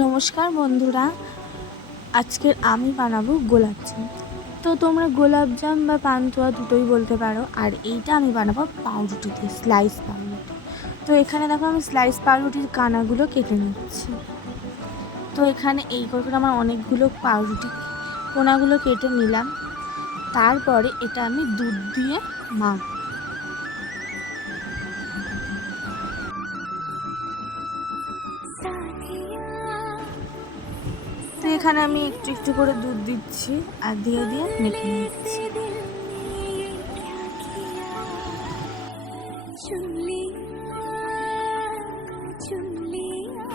নমস্কার বন্ধুরা, আজকে আমি বানাবো গোলাপজাম তো তোমরা গোলাপজাম বা পান্তুয়া দুটোই বলতে পারো, আর এইটা আমি বানাবো পাউরুটিতে স্লাইস পাউরুটি। তো এখানে দেখো আমি স্লাইস পাউরুটির কানাগুলো কেটে নিচ্ছি। তো এখানে এই করে আমার অনেকগুলো পাউরুটি কোনাগুলো কেটে নিলাম। তারপরে এটা আমি দুধ দিয়ে মাখ এখানে আমি একটু একটু করে দুধ দিচ্ছি আর দিয়ে দিয়ে মেখে নিচ্ছি।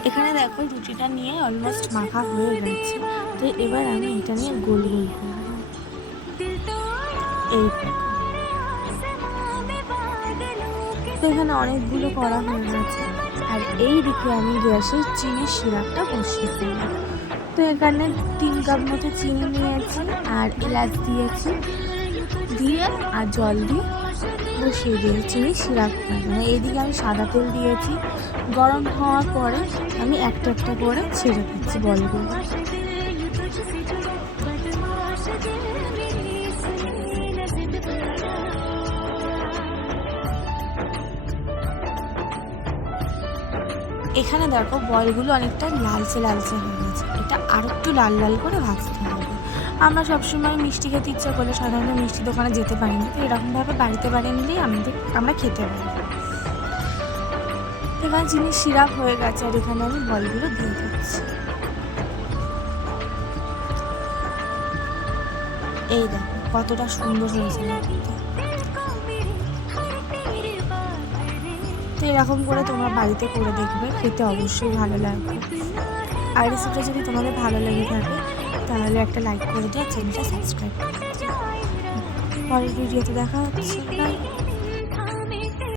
এখানে দেখো রুটিটা নিয়ে অলমোস্ট মাখা হয়ে গেছে। তো এবার আমি এটা নিয়ে গোল গোল এই তো এখানে অনেকগুলো করা হয়ে গেছে। আর এই দিকে আমি গ্যাসের চিনির সিরাপটা বসিয়ে দিলাম। তো এখানে তিন কাপ মতো চিনি নিয়েছি আর এলাচ দিয়েছি। দিয়ে আর জল দিয়ে বসিয়ে দিয়েছি চিনি সিরাপ মানে এইদিকে আমি সাদা তেল দিয়েছি। গরম হওয়ার পরে আমি একটা একটা করে ছেড়ে দিচ্ছি বলগুলো। এখানে দেখো বলগুলো অনেকটা লালচে লালচে হয়ে গেছে। এটা আর একটু লাল লাল করে ভাজতে হবে। আমরা সবসময় মিষ্টি খেতে ইচ্ছা করলে সাধারণত মিষ্টি দোকানে যেতে পারি না। তো এরকমভাবে বাড়িতে বানিয়ে নিলেই আমাদের, আমরা খেতে পারি। এবার জিনিস সিরাপ হয়ে গেছে, আর এখানে আমি বলগুলো দিয়ে দিচ্ছি। এই দেখো কতটা সুন্দর হয়েছে। এরকম করে তোমরা বাড়িতে করে দেখবে, খেতে অবশ্যই ভালো লাগবে। আর রেসিপিটা যদি তোমাদের ভালো লেগে থাকে, তাহলে একটা লাইক করে দিও চ্যানেলটা সাবস্ক্রাইব করে দিও। পরের ভিডিওতে দেখা হচ্ছে।